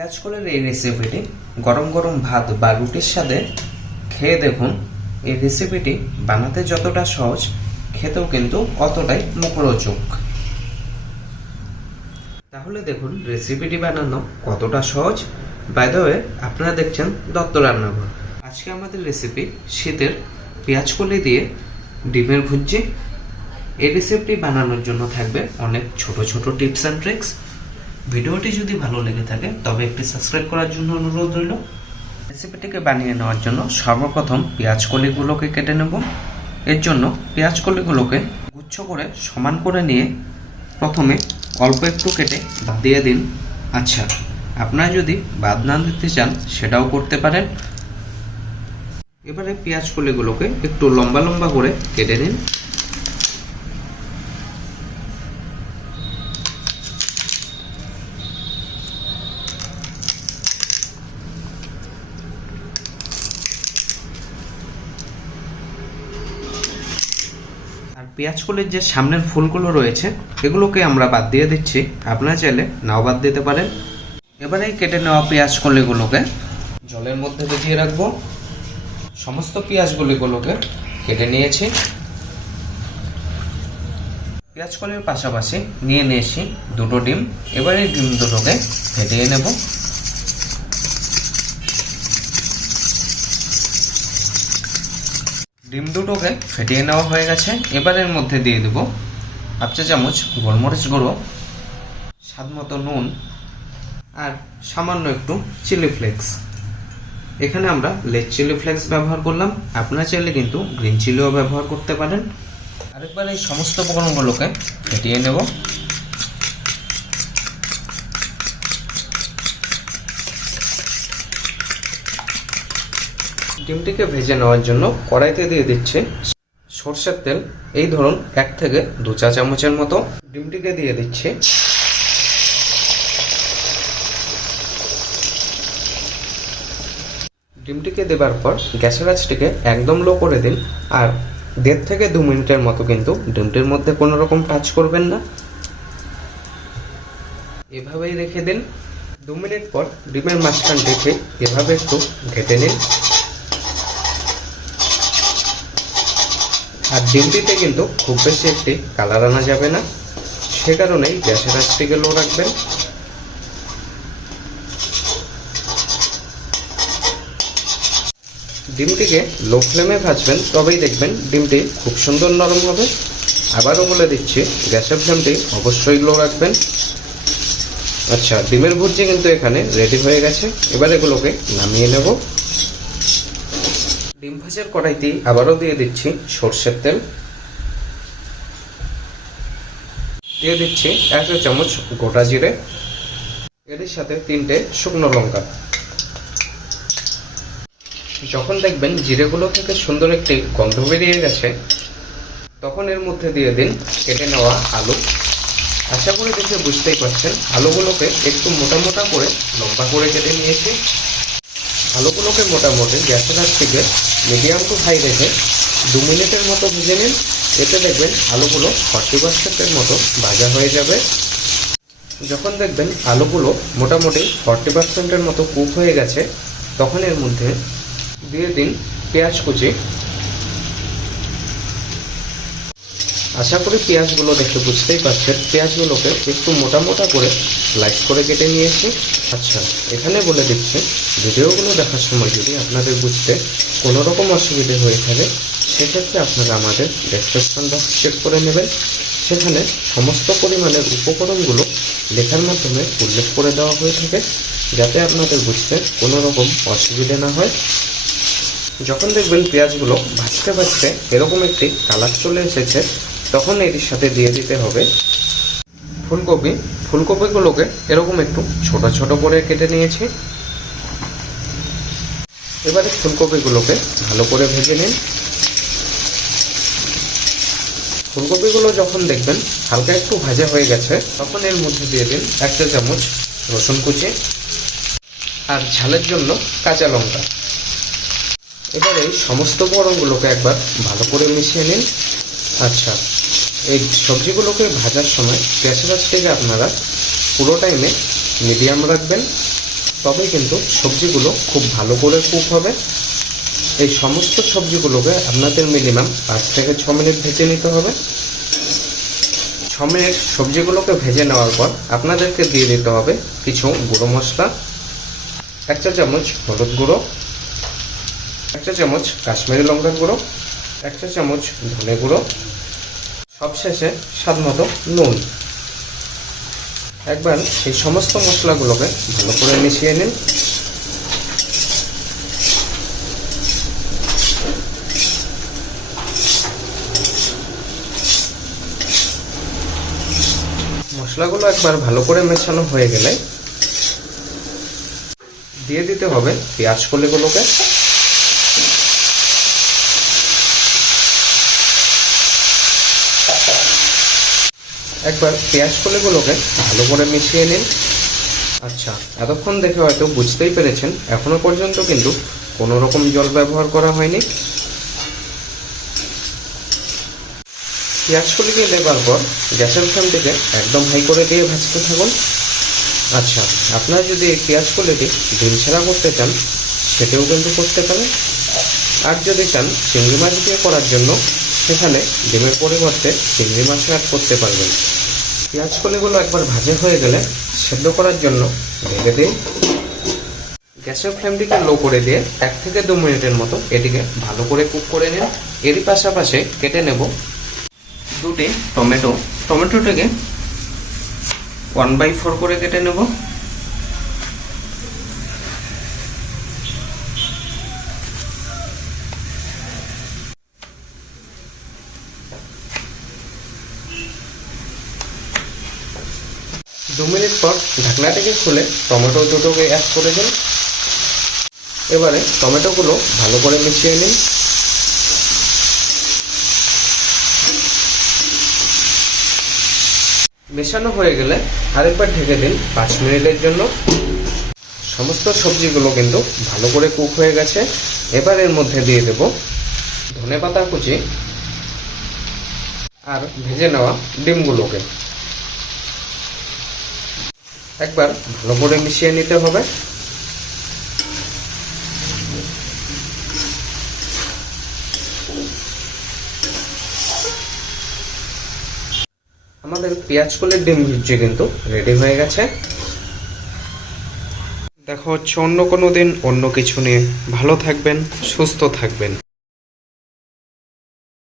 পেঁয়াজ কলের এই রেসিপিটি গরম গরম ভাত বা রুটির সাথে খেয়ে দেখুন। এই রেসিপিটি বানাতে যতটা সহজ, খেতেও কিন্তু অতটাই মুখরোচক। তাহলে দেখুন রেসিপিটি বানানো কতটা সহজ। বাই দ্য ওয়ে আপনারা দেখছেন দত্ত রান্নাঘর। আজকে আমাদের রেসিপি শীতের পেঁয়াজ কলি দিয়ে ডিমের ভুজি এই রেসিপিটি বানানোর জন্য থাকবে অনেক ছোট ছোট টিপস অ্যান্ড ট্রিক্স ভিডিওটি যদি ভালো লেগে থাকে, তবে একটি সাবস্ক্রাইব করার জন্য অনুরোধ রইল। রেসিপিটিকে বানিয়ে নেওয়ার জন্য সর্বপ্রথম পেঁয়াজ কলিগুলোকে কেটে নেব। এর জন্য পেঁয়াজ কলিগুলোকে গুচ্ছ করে সমান করে নিয়ে প্রথমে অল্প একটু কেটে দিয়ে দিন। আচ্ছা আপনারা যদি বাদ না দিতে চান, সেটাও করতে পারেন। এবারে পেঁয়াজ কলিগুলোকে একটু লম্বা লম্বা করে কেটে নিন। আর পেঁয়াজ কলির যে সামনের ফুলগুলো রয়েছে, এগুলোকে আমরা বাদ দিয়ে দিচ্ছি। আপনারা চাইলে নাও বাদ দিতে পারেন। এবারে কেটে নেওয়া পেঁয়াজ কলিগুলোকে জলের মধ্যে ভিজিয়ে রাখব। সমস্ত পেঁয়াজ কলিগুলোকে কেটে নিয়েছি। পেঁয়াজ কলির পাশাপাশি নিয়ে নিয়েছি দুটো ডিম। এবারে ডিম দুটোকে ফেটিয়ে নেব। ডিম দুটোকে ফেটিয়ে নেওয়া হয়ে গেছে। এবারের মধ্যে দিয়ে দেব হাফ চা চামচ গোলমরিচ গুঁড়ো, স্বাদ মতো নুন, আর সামান্য একটু চিলি ফ্লেক্স। এখানে আমরা লেজ চিলি ফ্লেক্স ব্যবহার করলাম। আপনারা চাইলে কিন্তু গ্রিন চিলিও ব্যবহার করতে পারেন। আরেকবার এই সমস্ত উপকরণগুলোকে ফেটিয়ে নেব। ডিমটিকে ভেজে নেওয়ার জন্য কড়াইতে দিয়ে দিচ্ছে সর্ষের তেল। এই ধরুন, এক থেকে দু চা চামচের মতো। ডিমটিকে দিয়ে দিচ্ছে। ডিমটিকে দেবার পর গ্যাসের আঁচটিকে একদম লো করে দিন। আর দেড় থেকে দু মিনিটের মতো কিন্তু ডিমটির মধ্যে কোনো রকম টাচ করবেন না। এভাবেই রেখে দিন। দু মিনিট পর ডিমের মাঝখান রেখে এভাবে একটু ঘেটে নিন। আর ডিমটিতে কিন্তু খুব বেশি একটি কালার আনা যাবে না। সে কারণেই গ্যাসের আঁচটিকে লো রাখবেন। ডিমটিকে লো ফ্লেমে ভাজবেন, তবেই দেখবেন ডিমটি খুব সুন্দর নরম হবে। আবারও বলে দিচ্ছি, গ্যাসের ফ্লেমটি অবশ্যই লো রাখবেন। আচ্ছা ডিমের ভুজি কিন্তু এখানে রেডি হয়ে গেছে। এবার এগুলোকে নামিয়ে নেব। ডিম ভাজার কড়াইতেই আবারও দিয়ে দিচ্ছি সর্ষের তেল। দিয়ে দিচ্ছি এক চামচ গোটা জিরে এর সাথে তিনটে শুকনো লঙ্কা। যখন দেখবেন জিরেগুলো থেকে সুন্দর একটি গন্ধ বেরিয়ে গেছে, তখন এর মধ্যে দিয়ে দিন কেটে নেওয়া আলু। আশা করি দেখে বুঝতেই পারছেন, আলুগুলোকে একটু মোটা মোটা করে লম্বা করে কেটে নিয়েছি। আলুগুলোকে মোটামুটি গ্যাসের হাত থেকে মিডিয়াম টু হাই রেখে দু মিনিটের মতো ভেজে নিন। এতে দেখবেন আলুগুলো ফর্টি পার্সেন্টের মতো ভাজা হয়ে যাবে। যখন দেখবেন আলুগুলো মোটামুটি ফর্টি পার্সেন্টের মতো কুক হয়ে গেছে, তখন এর মধ্যে দিয়ে দিন পেঁয়াজ কুচি। আশা করি পেঁয়াজগুলো দেখে বুঝতেই পারছেন, পেঁয়াজগুলোকে একটু মোটা মোটা করে স্লাইস করে কেটে নিয়েছি। আচ্ছা এখানে বলে দিচ্ছি, ভিডিওগুলো দেখার সময় যদি আপনাদের বুঝতে কোনো রকম অসুবিধে হয়ে থাকে, সেক্ষেত্রে আপনারা আমাদের ডেসক্রিপশন বক্স চেক করে নেবেন। সেখানে সমস্ত পরিমাণের উপকরণগুলো লেখার মাধ্যমে উল্লেখ করে দেওয়া হয়ে থাকে, যাতে আপনাদের বুঝতে কোনো রকম অসুবিধে না হয়। যখন দেখবেন পেঁয়াজগুলো ভাজতে ভাজতে এরকম একটি কালার চলে এসেছে তখন এর সাথে দিয়ে দিতে হবে ফুলকপি। ফুলকপিগুলোকে এরকম একটু ছোট ছোট করে কেটে নিয়েছি। এবারে ফুলকপিগুলোকে ভালো করে ভেজে নিন। ফুলকপিগুলো যখন দেখবেন হালকা একটু ভাজা হয়ে গেছে, তখন এর মধ্যে দিয়ে দিন এক চা চামচ রসুন কুচি আর ঝালের জন্য কাঁচা লঙ্কা। এবার সমস্ত উপকরণগুলোকে একবার ভালো করে মিশিয়ে নিন। আচ্ছা এই সবজিগুলোকে ভাজার সময় গ্যাসের আঁচটাকে আপনারা পুরো টাইমে মিডিয়াম রাখবেন। তবে কিন্তু সবজিগুলো খুব ভালো করে কুক হবে। এই সমস্ত সবজিগুলোকে আপনাদের মিনিমাম পাঁচ থেকে ছ মিনিট ভেজে নিতে হবে। ছ মিনিট সবজিগুলোকে ভেজে নেওয়ার পর আপনাদেরকে দিয়ে দিতে হবে কিছু গুঁড়ো মশলা এক চা চামচ হলুদ গুঁড়ো এক চা চামচ কাশ্মীরি লঙ্কার গুঁড়ো এক চা চামচ ধনে গুঁড়ো সবশেষে স্বাদ মতো নুন। একবার এই সমস্ত মশলাগুলোকে ভালো করে মিশিয়ে নিন। মশলাগুলো একবার ভালো করে মেশানো হয়ে গেলে দিয়ে দিতে হবে পেঁয়াজ কলিগুলোকে। একবার পেঁয়াজ কলিগুলোকে ভালো করে মিশিয়ে নিন। আচ্ছা এতক্ষণ দেখে হয়তো বুঝতেই পেরেছেন, এখনও পর্যন্ত কিন্তু কোনো রকম জল ব্যবহার করা হয়নি। পেঁয়াজ কলিকে দেবার পর গ্যাসের ফ্লেমটিকে একদম হাই করে দিয়ে ভাজতে থাকুন। আচ্ছা আপনারা যদি এই পেঁয়াজ কলিটি ডিম ছাড়া করতে চান, সেটাও কিন্তু করতে পারেন। আর যদি চান, চিংড়ি মাছ দিয়ে করার জন্য সেখানে ডিমের পরিবর্তে চিংড়ি মাছ অ্যাড করতে পারবেন। পেঁয়াজ কলিগুলো একবার ভাজা হয়ে গেলে সেদ্ধ করার জন্য ঢেকে দিন। গ্যাসের ফ্লেমটিকে লো করে দিয়ে এক থেকে দু মিনিটের মতো এটিকে ভালো করে কুক করে নিন। এরই পাশাপাশি কেটে নেব দুটি টমেটো। টমেটোটাকে ওয়ান বাই ফোর করে কেটে নেব। দু মিনিট পর ঢাকনাটিকে খুলে টমেটো দুটোকে অ্যাড করে দিন। এবারে টমেটোগুলো ভালো করে মিশিয়ে নিন। মেশানো হয়ে গেলে আরেকবার ঢেকে দিন পাঁচ মিনিটের জন্য। সমস্ত সবজিগুলো কিন্তু ভালো করে কুক হয়ে গেছে। এবার এর মধ্যে দিয়ে দেব ধনে পাতা কুচি আর ভেজে নেওয়া ডিমগুলোকে। একবার ভালো করে মিশিয়ে নিতে হবে। আমাদের পেঁয়াজ কলের ডিম ভুজি কিন্তু রেডি হয়ে গেছে। দেখা হচ্ছে অন্য কোনো দিন, অন্য কিছু নিয়ে। ভালো থাকবেন, সুস্থ থাকবেন।